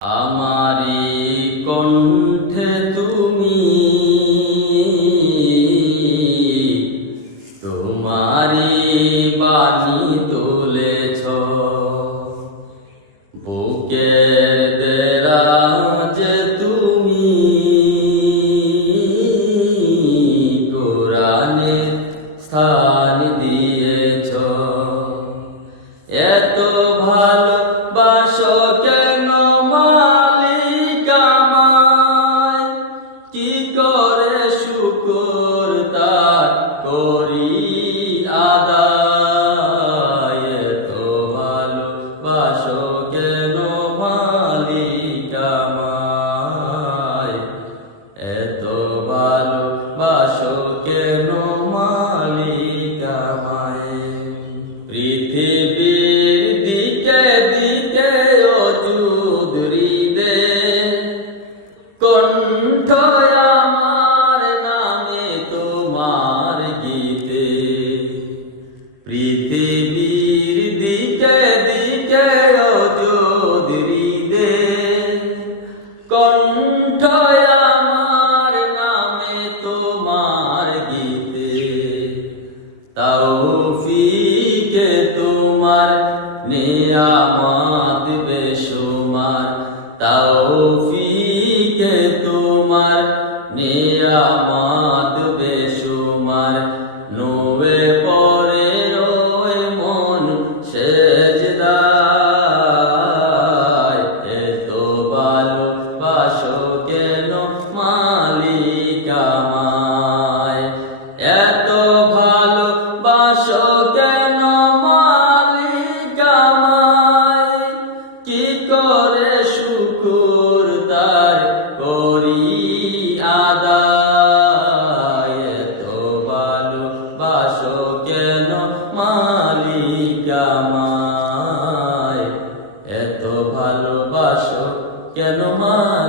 আমারি কণ্ঠে তুমি তোমারি বাণী তুলেছ, বুকের দেরাজে তুমি কোরআনের স্থান দিয়েছ। এত ভালোবাসো কেন মালিক আমায়, কি করে শুকর তার করি আদায়। এত ভালোবাসো কেন মালিক আমায়, এত ভালোবাসো কেন মালিক আমায়। পৃথিবীর দিকে দিকে অযুদরিদে কণ্ঠ আমার নামে তোমার গীতে। পৃথিবীর দিকে দিকে অযুদরিদে কণ্ঠ আমার নামে তোমার গীতে। তৌফিকে তোমার নিয়ামত বেশুমার, তৌফিকে তোমার নিয়ামত বেশুমার। নুয়ে পরে রয় মন সেজদায়, এত ভালোবাসো কেন মালিক আমায়, এত ভালোবাসো কেন মালিক আমায়। কি করে শুকর তার করি আদায়। এত ভালোবাসো কেন মালিক আমায়, এত ভালোবাসো কেন মালিক।